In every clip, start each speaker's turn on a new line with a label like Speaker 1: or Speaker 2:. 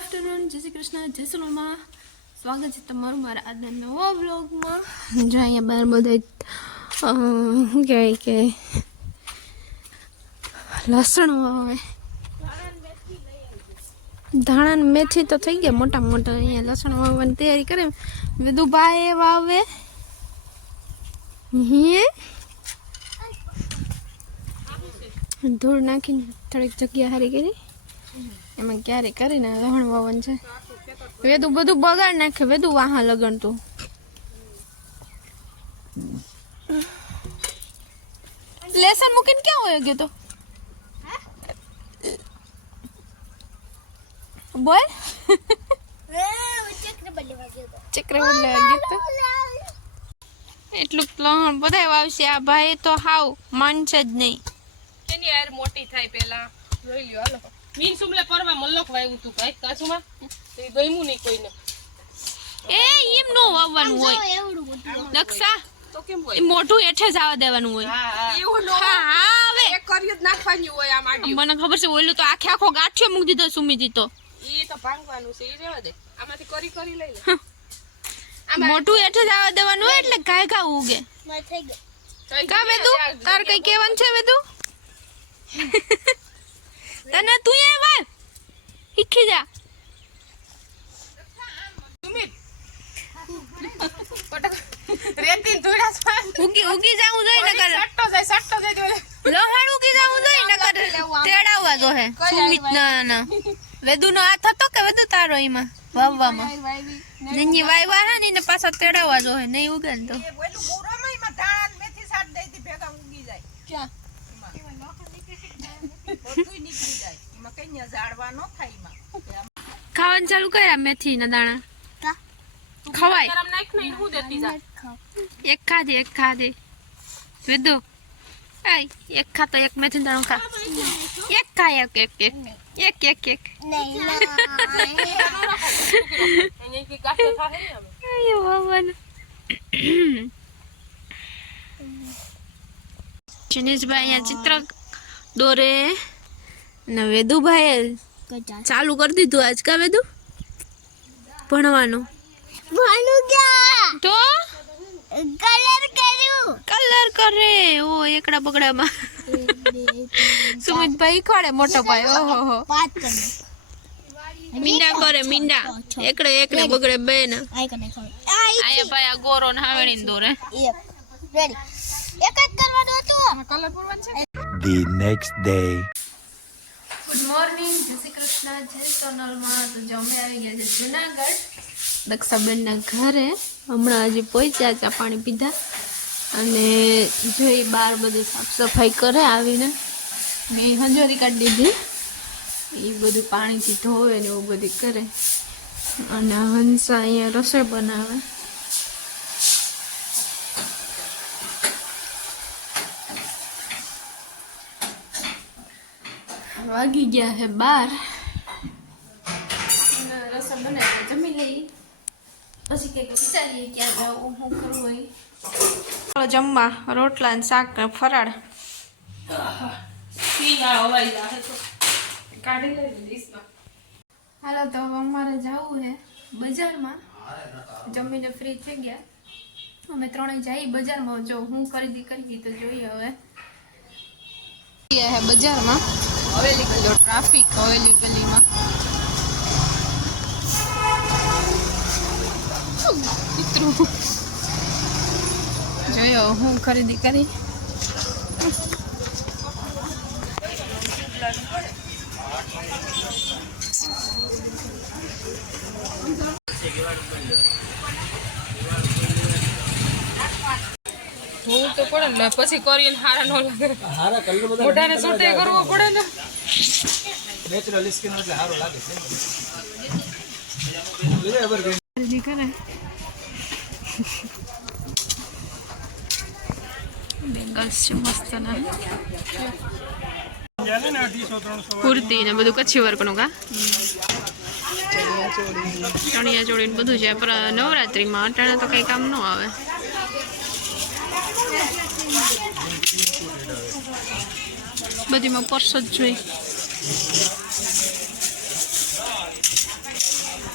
Speaker 1: Afternoon જય શ્રી કૃષ્ણ. જય સોનલમાં સ્વાગત છે તમારું મારા આજના નવા બ્લોગમાં જો અહીંયા બહાર બધા કહેવાય કે, લસણ વાવે ધાણા મેથી તો થઈ ગયા મોટા મોટા અહીંયા લસણ વાવવાની તૈયારી કરે. વિદુભાઈ વાવે. હે? ધૂળ નાખીને થોડીક જગ્યા હારી કરી. એમાં ક્યારે કરીને લહણ વાવન છે. વેદું બધું બગાડ નાખે, વેદું વાહા લગણતું લેસન મૂકીને ક્યાં હોય ગયો તો? બોલ. તો. એટલું લહણ બધા વાવશે. આ ભાઈ તો હાવ માનશે જ નહીં.
Speaker 2: એની યાર મોટી થાય પેલા જોઈ લ્યો હાલો. મીન સુમલે પરવા મલ્લોક વાયુ તું ભાઈ કાચુમાં? તે એ ગયમું નહીં કોઈને.
Speaker 1: એ એમ નો વાવવાનું હોય. દક્ષા
Speaker 2: તો કેમ હોય?
Speaker 1: મોઢું હેઠે જ આવવા દેવાનું હોય.
Speaker 2: એવું નો
Speaker 1: હા હા આવે.
Speaker 2: એક કર્યું જ નાખવાની હોય આમ આડ્યું
Speaker 1: મને ખબર છે ઓલું તો આખે આખો ગાંઠિયો મૂકી દીધો સુમી દીધો
Speaker 2: એ તો ભાંગવાનું છે એ રેવા દે. આમાંથી કરી કરી લઈ લે.
Speaker 1: મોઢું હેઠે જ આવવા દેવાનું હોય એટલે ગાય ગા ઉગે. કા વેદુ? તાર કઈ કેવાનું છે વેદુ? તને તું એ વાવ શીખી જા.
Speaker 2: રેતી ધોડા
Speaker 1: ઉગી ઉગી જાવું જોઈએ ને કર
Speaker 2: સટ્ટો જાય સટ્ટો જાય તો
Speaker 1: લહણ ઉગી જાવું જોઈએ ને કર તેડાવવા જો હે. સુમિત ના ના વેદુ નો હાથ હતો કે વેદુ તારો એમાં? વાવવામાં. જીંજી વાયવા? હે ને પાછા તેડાવવા જો હે. નહીં ઉગે ને તો.
Speaker 2: એ બોલું એમાં ધાણા મેથી સાટ દઈ દી ભેગા ઉગી જાય.
Speaker 1: ક્યાં
Speaker 2: બધુંય નીકળી જાય એમાં કઈ ન્યા ઝાડવા ન થાય એમાં
Speaker 1: ખાવાનું ચાલુ કર્યા મેથી ના દાણા? ખવાય.
Speaker 2: ગરમ નાખ ને હું દેતી જા.
Speaker 1: એક ખાધે એક ખાધે વિદુ આય એક ખાતો એક મેથી દાણો ખા. એક ખા એક એક એક. એક એક એક.
Speaker 2: અહીંયા કી કાઠે થાય ને હવે
Speaker 1: આયો ભગવાન. જિનેશભાઈ અહીંયા ચિત્ર દોરે. ને વેદુભાઈ ચાલુ કરી દીધું આજ કા વેદુ? ભણવાનું. તો? કલર કરે. ઓ એકડા બગડામાં. સુમિતભાઈ ખોડે મોટો ભાઈ. ઓહો હો. મીંડા કરે મીંડા. એકડે એકડે બગડે બે ને આયા ભાઈ આ ગોરો ને હાવેણી દોરે.
Speaker 2: કલર પૂરવાનું છે?
Speaker 3: the next day.
Speaker 1: Good morning જય શ્રી કૃષ્ણ. જય સોનલમાં તો જમે આવી ગયા છે જુનાગઢ. દક્ષાબેનના ઘરે હમણાં હજી પહોંચ્યા ચા પાણી પીધા અને જોઈ બાર બધું સાફ સફાઈ કરે આવીને. મેં હંજોરી કાઢી દીધી. એ બધું પાણીથી ધોવે ને એવું બધું કરે. અને હંસા અહીંયા રસોઈ બનાવે. વાગી ગયા છે બાર અને રસમ બનાવી જમી લઈએ પછી કંઈક વિચારીએ ક્યાં જવું શું કરવું હોય ચાલો જમવા રોટલા ને શાક ને ફરાળ
Speaker 2: સીના હવાઈ જાહે તો કાઢી લઈ ડીશમાં
Speaker 1: હાલો તો હવે અમારે જવું છે બજારમાં જમીને ફ્રી થઈ ગયા અમે ત્રણેય જઈ બજારમાં જો હું ખરીદી કરી તો જોઈએ હવે ગયા છે બજારમાં ટ્રાફિક હવેલી ગલીમાં. જોયો હું ખરીદી કરી
Speaker 2: ધોવું તો પડે ને પછી કરીને હારા નો લાગે. મોઢાને સોટે કરવો પડે ને.
Speaker 1: ખરીદી કરે. બેંગલ્સ છે મસ્ત ના. કુર્તી ને બધું કચ્છી વર્કનું કા? ચણિયા ચોળી બધું છે. પણ નવરાત્રીમાં અટાણે તો કઈ કામ ન આવે. બધીમાં પર્સ જ જોઈ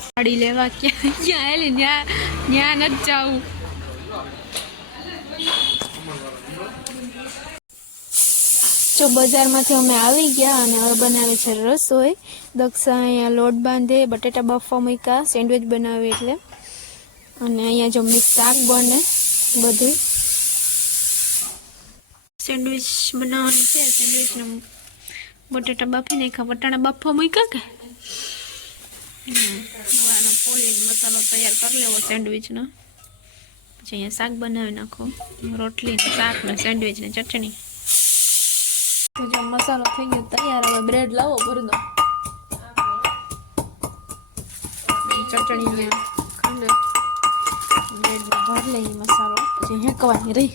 Speaker 1: ગાડી લેવા ક્યાં ક્યાં એલી ત્યાં ત્યાં નથી જવું જો બજારમાંથી અમે આવી ગયા અને હવે બનાવે છે રસોઈ દક્ષા અહીંયા લોટ બાંધે બટેટા બફા મૂક્યા સેન્ડવિચ બનાવે એટલે અને અહીંયા જો મિક્સ શાક બને બધું સેન્ડવિચ બનાવવાની છે, સેન્ડવિચને બટેટા બાફી નાખ્યા વટાણા બાફવા મૂક્યા કે? આનો ફોલીને મસાલો તૈયાર કરી લેવો સેન્ડવિચનો. પછી અહીંયા શાક બનાવી નાખો, રોટલી શાક ને સેન્ડવિચ ને ચટણી. તો મસાલો થઈ ગયો, તૈયાર હવે બ્રેડ લાવો ભરી ચટણી ને ખંડ. બ્રેડમાં ભરી લઈએ મસાલો, પછી હેંકવાની રહી.